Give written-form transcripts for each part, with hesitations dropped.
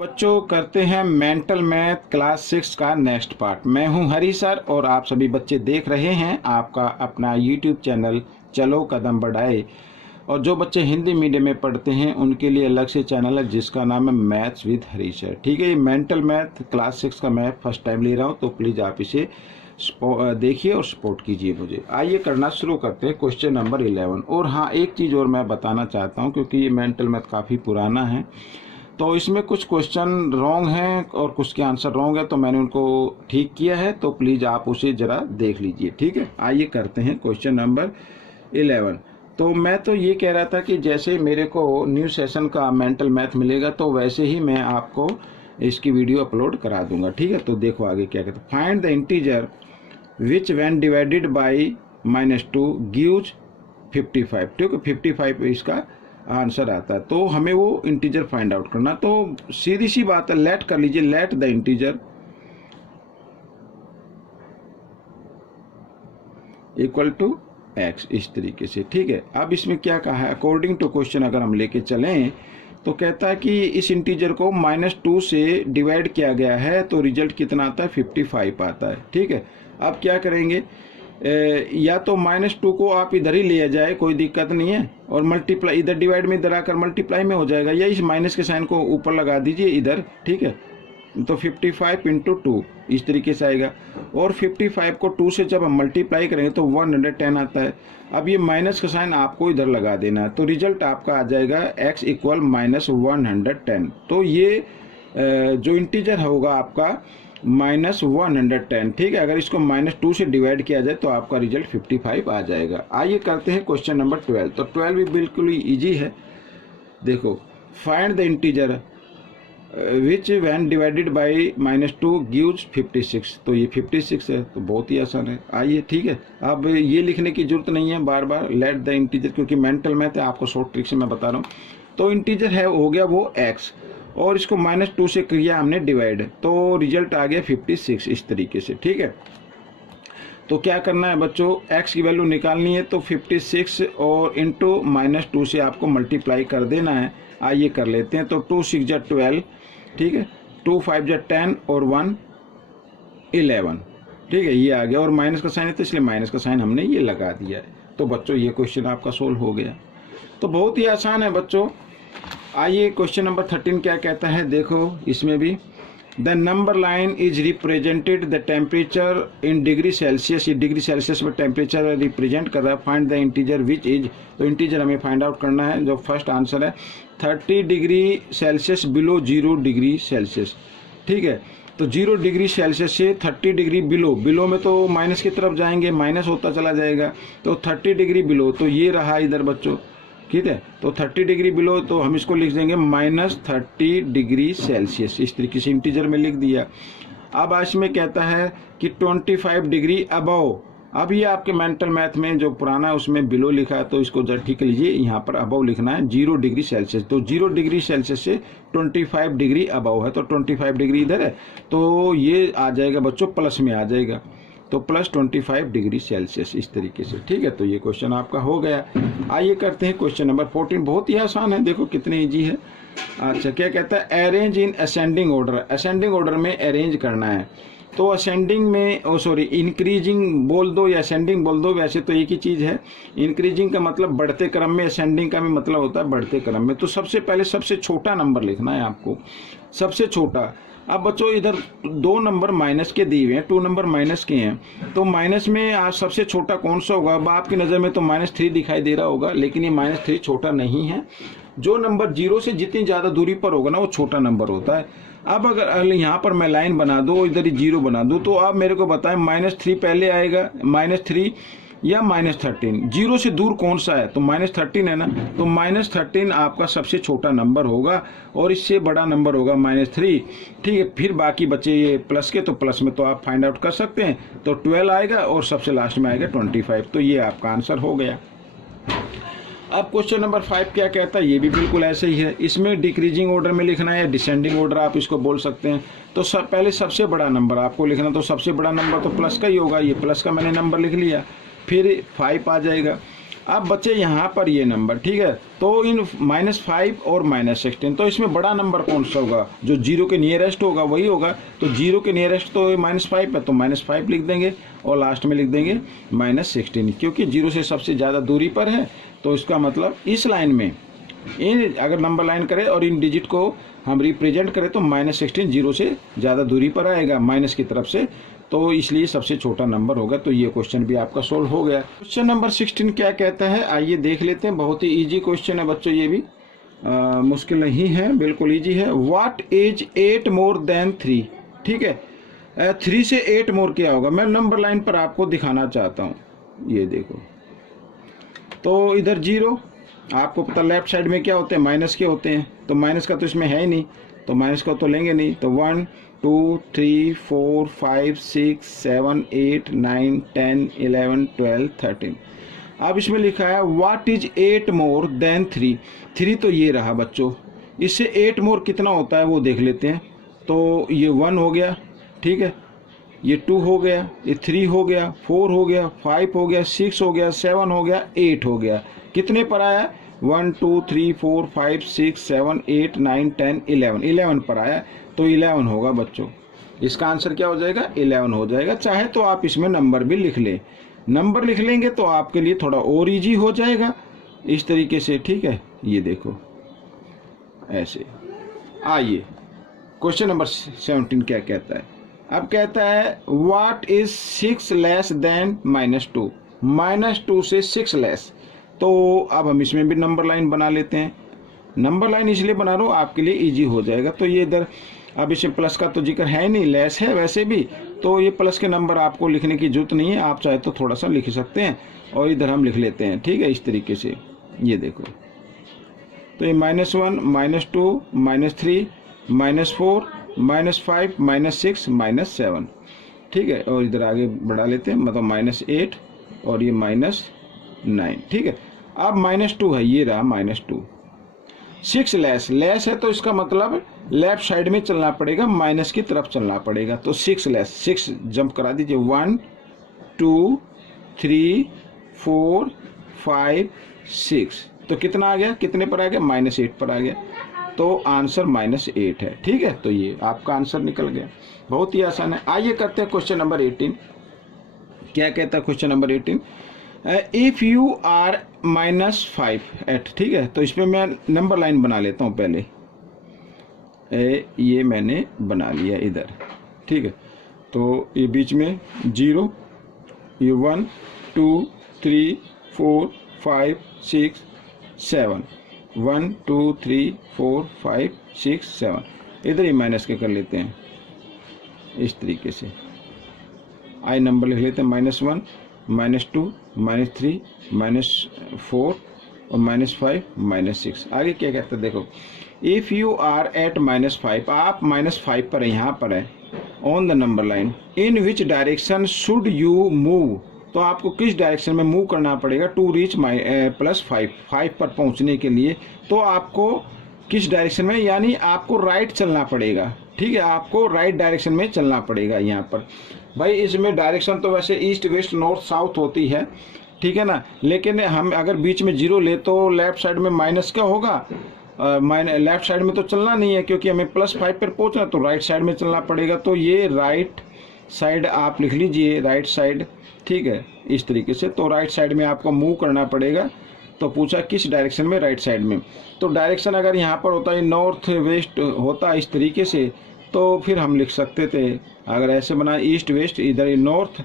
बच्चों करते हैं मेंटल मैथ क्लास 6 का नेक्स्ट पार्ट। मैं हूं हरी सर और आप सभी बच्चे देख रहे हैं आपका अपना यूट्यूब चैनल चलो कदम बढ़ाए। और जो बच्चे हिंदी मीडियम में पढ़ते हैं उनके लिए अलग से चैनल है जिसका नाम है मैथ्स विद हरी सर। ठीक है, ये मेंटल मैथ क्लास 6 का मैं फर्स्ट टाइम ले रहा हूँ, तो प्लीज़ आप इसे देखिए और सपोर्ट कीजिए मुझे। आइए करना शुरू करते हैं क्वेश्चन नंबर 11। और हाँ, एक चीज़ और मैं बताना चाहता हूँ, क्योंकि ये मेंटल मैथ काफ़ी पुराना है तो इसमें कुछ क्वेश्चन रॉन्ग हैं और कुछ के आंसर रॉन्ग है, तो मैंने उनको ठीक किया है, तो प्लीज़ आप उसे ज़रा देख लीजिए। ठीक है, आइए करते हैं क्वेश्चन नंबर 11। तो मैं तो ये कह रहा था कि जैसे मेरे को न्यू सेशन का मेंटल मैथ मिलेगा तो वैसे ही मैं आपको इसकी वीडियो अपलोड करा दूंगा। ठीक है, तो देखो आगे क्या कहते हैं। Find the integer which when divided by -2 gives 55। ठीक है, 55 इसका आंसर आता है, तो हमें वो इंटीजर फाइंड आउट करना। तो सीधी सी बात है, लेट कर लीजिए, let the integer equal to x इस तरीके से। ठीक है, अब इसमें क्या कहा है, अकॉर्डिंग टू क्वेश्चन अगर हम लेके चलें तो कहता है कि इस इंटीजर को -2 से डिवाइड किया गया है तो रिजल्ट कितना आता है, 55 आता है। ठीक है, अब क्या करेंगे, या तो -2 को आप इधर ही ले जाए, कोई दिक्कत नहीं है, और मल्टीप्लाई इधर डिवाइड में इधर आकर मल्टीप्लाई में हो जाएगा, या इस माइनस के साइन को ऊपर लगा दीजिए इधर। ठीक है, तो 55 × 2 इस तरीके से आएगा, और 55 को 2 से जब हम मल्टीप्लाई करेंगे तो 110 आता है। अब ये माइनस का साइन आपको इधर लगा देना है, तो रिजल्ट आपका आ जाएगा x = -110। तो ये जो इंटीजर होगा आपका -110। ठीक है, अगर इसको -2 से डिवाइड किया जाए तो आपका रिजल्ट 55 आ जाएगा। आइए करते हैं क्वेश्चन नंबर 12। तो 12 भी बिल्कुल ही ईजी है। देखो, find the integer which when divided by -2 gives 56। तो ये 56 है, तो बहुत ही आसान है। आइए, ठीक है, अब ये लिखने की जरूरत नहीं है बार बार, लेट द इंटीजर, क्योंकि मेंटल मैथ है, आपको शॉर्ट ट्रिक से मैं बता रहा हूँ। तो इंटीजर है हो गया वो x, और इसको -2 से किया हमने डिवाइड, तो रिजल्ट आ गया 56 इस तरीके से। ठीक है, तो क्या करना है बच्चों, x की वैल्यू निकालनी है, तो 56 और इंटू -2 से आपको मल्टीप्लाई कर देना है। आइए कर लेते हैं। तो 2 6 = 12। ठीक है, 2 5 = 10 और 1 11। ठीक है, ये आ गया, और माइनस का साइन है तो इसलिए माइनस का साइन हमने ये लगा दिया है। तो बच्चों ये क्वेश्चन आपका सोल्व हो गया। तो बहुत ही आसान है बच्चों। आइए क्वेश्चन नंबर 13 क्या कहता है, देखो इसमें भी the number line is represented the temperature in degree Celsius. ये डिग्री सेल्सियस में टेम्परेचर रिप्रेजेंट कर रहा है। Find the integer which is, तो इंटीजर हमें फाइंड आउट करना है। जो फर्स्ट आंसर है 30 degree Celsius below 0 degree Celsius. ठीक है, तो 0 डिग्री सेल्सियस से 30 डिग्री बिलो में तो माइनस की तरफ जाएंगे, माइनस होता चला जाएगा, तो 30 डिग्री बिलो, तो ये रहा इधर बच्चों। ठीक है, तो 30 डिग्री बिलो, तो हम इसको लिख देंगे -30 डिग्री सेल्सियस, इस तरीके से इंटीजर में लिख दिया। अब इसमें कहता है कि 25 डिग्री अबव। अब ये आपके मेंटल मैथ में जो पुराना है उसमें बिलो लिखा है, तो इसको जरा ठीक लीजिए, यहाँ पर अबव लिखना है 0 डिग्री सेल्सियस। तो 0 डिग्री सेल्सियस से 25 डिग्री अबव है, तो 25 डिग्री इधर है, तो ये आ जाएगा बच्चों प्लस में आ जाएगा, तो +25 डिग्री सेल्सियस इस तरीके से। ठीक है, तो ये क्वेश्चन आपका हो गया। आइए करते हैं क्वेश्चन नंबर 14। बहुत ही आसान है, देखो कितने इजी है। अच्छा, क्या कहता है, arrange in ascending order. Ascending order में अरेंज करना है, तो असेंडिंग में इंक्रीजिंग बोल दो या असेंडिंग बोल दो, वैसे तो एक ही चीज़ है। इंक्रीजिंग का मतलब बढ़ते क्रम में, असेंडिंग का भी मतलब होता है बढ़ते क्रम में। तो सबसे पहले सबसे छोटा नंबर लिखना है आपको, सबसे छोटा। अब बच्चों इधर 2 नंबर माइनस के दिए हुए हैं, 2 नंबर माइनस के हैं, तो माइनस में आज सबसे छोटा कौन सा होगा। अब आपकी नज़र में तो -3 दिखाई दे रहा होगा, लेकिन ये -3 छोटा नहीं है। जो नंबर 0 से जितनी ज़्यादा दूरी पर होगा ना वो छोटा नंबर होता है। अब अगर यहाँ पर मैं लाइन बना दूँ, इधर ही 0 बना दूँ, तो आप मेरे को बताएं -3 पहले आएगा, -3 या -13। 0 से दूर कौन सा है, तो -13 है ना, तो -13 आपका सबसे छोटा नंबर होगा, और इससे बड़ा नंबर होगा -3। ठीक है, फिर बाकी बचे ये प्लस के, तो प्लस में तो आप फाइंड आउट कर सकते हैं, तो 12 आएगा और सबसे लास्ट में आएगा 25। तो ये आपका आंसर हो गया। अब क्वेश्चन नंबर 5 क्या कहता है, ये भी बिल्कुल ऐसे ही है। इसमें डिक्रीजिंग ऑर्डर में लिखना है या डिसेंडिंग ऑर्डर आप इसको बोल सकते हैं। तो पहले सबसे बड़ा नंबर आपको लिखना, तो सबसे बड़ा नंबर तो प्लस का ही होगा, ये प्लस का मैंने नंबर लिख लिया, फिर 5 आ जाएगा। अब बचे यहाँ पर ये नंबर, ठीक है। तो इन -5 और -16, तो इसमें बड़ा नंबर कौन सा होगा? जो 0 के नियरेस्ट होगा वही होगा। तो 0 के नियरेस्ट तो -5 है, तो -5 लिख देंगे और लास्ट में लिख देंगे -16, क्योंकि 0 से सबसे ज़्यादा दूरी पर है। तो इसका मतलब इस लाइन में इन अगर नंबर लाइन करें और इन डिजिट को हम रिप्रेजेंट करें तो -16 0 से ज़्यादा दूरी पर आएगा माइनस की तरफ से, तो इसलिए सबसे छोटा नंबर होगा। तो ये क्वेश्चन भी आपका सोल्व हो गया। क्वेश्चन नंबर 16 क्या कहता है, आइए देख लेते हैं। बहुत ही इजी क्वेश्चन है बच्चों, ये भी मुश्किल नहीं है, बिल्कुल इजी है। What is 8 more than 3? ठीक है, 3 से 8 मोर क्या होगा? मैं नंबर लाइन पर आपको दिखाना चाहता हूँ। ये देखो, तो इधर 0, आपको पता लेफ्ट साइड में क्या होते हैं? माइनस के होते हैं। तो माइनस का तो इसमें है ही नहीं, तो माइनस का तो लेंगे नहीं। तो 1 2 3 4 5 6 7 8 9 10 11 12 13। अब इसमें लिखा है व्हाट इज 8 मोर देन 3? 3 तो ये रहा बच्चों, इससे 8 मोर कितना होता है वो देख लेते हैं। तो ये 1 हो गया, ठीक है, ये 2 हो गया, ये 3 हो गया, 4 हो गया, 5 हो गया, 6 हो गया, 7 हो गया, 8 हो गया। कितने पर आया? 1 2 3 4 5 6 7 8 9 10 11, 11 पर आया। तो 11 होगा बच्चों। इसका आंसर क्या हो जाएगा? 11 हो जाएगा। चाहे तो आप इसमें नंबर भी लिख लें, नंबर लिख लेंगे तो आपके लिए थोड़ा और इजी हो जाएगा इस तरीके से, ठीक है। ये देखो ऐसे। आइए क्वेश्चन नंबर 17 क्या कहता है? अब कहता है व्हाट इज 6 लेस देन -2? -2 से 6 लेस। तो अब हम इसमें भी नंबर लाइन बना लेते हैं। नंबर लाइन इसलिए बना रहा हूँ आपके लिए इजी हो जाएगा। तो ये इधर अब इसमें प्लस का तो जिक्र है नहीं, लेस है वैसे भी, तो ये प्लस के नंबर आपको लिखने की जरूरत नहीं है, आप चाहे तो थोड़ा सा लिख सकते हैं। और इधर हम लिख लेते हैं, ठीक है, इस तरीके से। ये देखो, तो ये -1 -2 -3 -4 -5 -6 -7, ठीक है। और इधर आगे बढ़ा लेते हैं, मतलब -8 और ये -9, ठीक है। अब -2 है, ये रहा -2। 6 लेस है, तो इसका मतलब लेफ्ट साइड में चलना पड़ेगा, माइनस की तरफ चलना पड़ेगा। तो 6 लेस, 6 जंप करा दीजिए, 1 2 3 4 5 6। तो कितना आ गया? कितने पर आ गया? -8 पर आ गया। तो आंसर -8 है, ठीक है। तो ये आपका आंसर निकल गया, बहुत ही आसान है। आइए करते हैं क्वेश्चन नंबर 18। क्या कहता है question number 18? If you are -5 at, ठीक है। तो इसमें मैं नंबर लाइन बना लेता हूँ पहले। ये मैंने बना लिया इधर, ठीक है। तो ये बीच में 0, ये 1 2 3 4 5 6 7, 1 2 3 4 5 6 7, इधर ही माइनस के कर लेते हैं इस तरीके से। आई नंबर लिख लेते हैं -1 -2 -3 -4 और -5 -6। आगे क्या कहते हैं देखो, इफ़ यू आर एट -5, आप -5 पर यहाँ पर है, on the number line, in which direction should you move? तो आपको किस डायरेक्शन में मूव करना पड़ेगा टू रीच +5 पर पहुँचने के लिए? तो आपको किस डायरेक्शन में, यानी आपको राइट चलना पड़ेगा, ठीक है। आपको राइट डायरेक्शन में चलना पड़ेगा यहाँ पर। भाई इसमें डायरेक्शन तो वैसे ईस्ट वेस्ट नॉर्थ साउथ होती है, ठीक है ना, लेकिन हम अगर बीच में 0 ले तो लेफ्ट साइड में माइनस का होगा, लेफ्ट साइड में तो चलना नहीं है, क्योंकि हमें +5 पर पहुंचना, तो राइट साइड में चलना पड़ेगा। तो ये राइट साइड आप लिख लीजिए, राइट साइड, ठीक है, इस तरीके से। तो राइट साइड में आपको मूव करना पड़ेगा। तो पूछा किस डायरेक्शन में? राइट साइड में। तो डायरेक्शन अगर यहाँ पर होता है नॉर्थ वेस्ट होता इस तरीके से, तो फिर हम लिख सकते थे, अगर ऐसे बना ईस्ट वेस्ट, इधर ही नॉर्थ,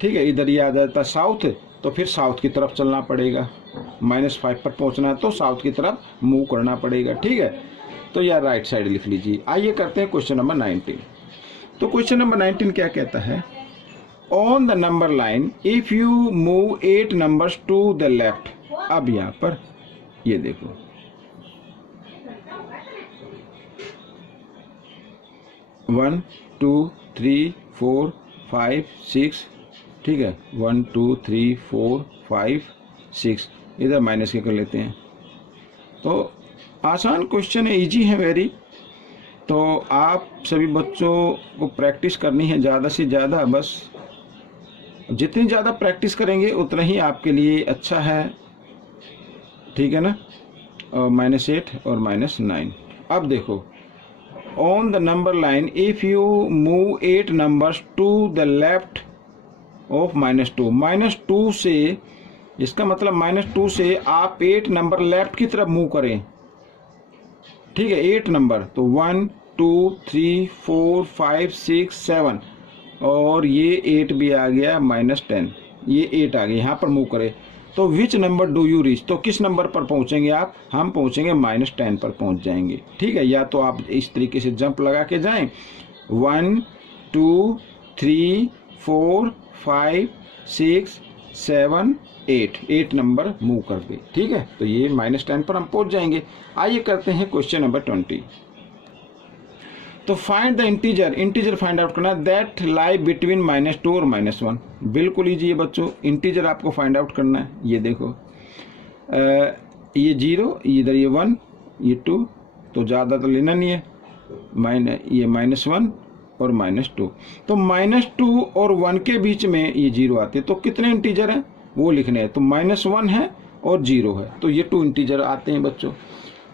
ठीक है, इधर ये आ जाता साउथ, तो फिर साउथ की तरफ चलना पड़ेगा। -5 पर पहुंचना है तो साउथ की तरफ मूव करना पड़ेगा, ठीक है। तो यह राइट साइड लिख लीजिए। आइए करते हैं क्वेश्चन नंबर 19। तो क्वेश्चन नंबर 19 क्या कहता है? On the number line if you move 8 numbers to the left. अब यहाँ पर ये देखो, वन 2 3 4 5 6, ठीक है, 1 2 3 4 5 6, इधर माइनस के कर लेते हैं। तो आसान क्वेश्चन है, इजी है वेरी। तो आप सभी बच्चों को प्रैक्टिस करनी है ज़्यादा से ज़्यादा, बस जितनी ज़्यादा प्रैक्टिस करेंगे उतना ही आपके लिए अच्छा है। ठीक है ना, और -8 और -9। अब देखो, on the number line if you move 8 numbers to the left of -2, -2 से, इसका मतलब -2 से आप 8 नंबर लेफ्ट की तरफ मूव करें, ठीक है, 8 नंबर, तो 1 2 3 4 5 6 7, और ये 8 भी आ गया, -10, ये 8 आ गया, यहाँ पर मूव करें, तो which number do you reach, तो किस नंबर पर पहुंचेंगे आप, हम पहुंचेंगे -10 पर पहुंच जाएंगे, ठीक है। या तो आप इस तरीके से जंप लगा के जाएं, 1 2 3 4 5 6 7 8 नंबर मूव कर गए, ठीक है, तो ये -10 पर हम पहुंच जाएंगे। आइए करते हैं क्वेश्चन नंबर 20। तो find the integer find out करना दैट लाई बिटवीन -2 और -1। बिल्कुल ईजी है बच्चों, इंटीजर आपको फाइंड आउट करना है। ये देखो, ये 0, इधर ये 1, ये 2, तो ज़्यादा तो लेना नहीं है, ये -1 और -2, तो -2 और 1 के बीच में ये 0 आते हैं, तो कितने इंटीजर हैं वो लिखने हैं, तो -1 है और 0 है, तो ये 2 इंटीजर आते हैं बच्चों।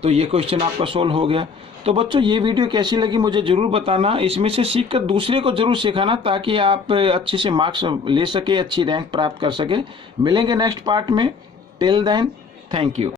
तो ये क्वेश्चन आपका सोल्व हो गया। तो बच्चों ये वीडियो कैसी लगी मुझे ज़रूर बताना, इसमें से सीखकर दूसरे को ज़रूर सिखाना, ताकि आप अच्छे से मार्क्स ले सके, अच्छी रैंक प्राप्त कर सके। मिलेंगे नेक्स्ट पार्ट में, टिल देन थैंक यू।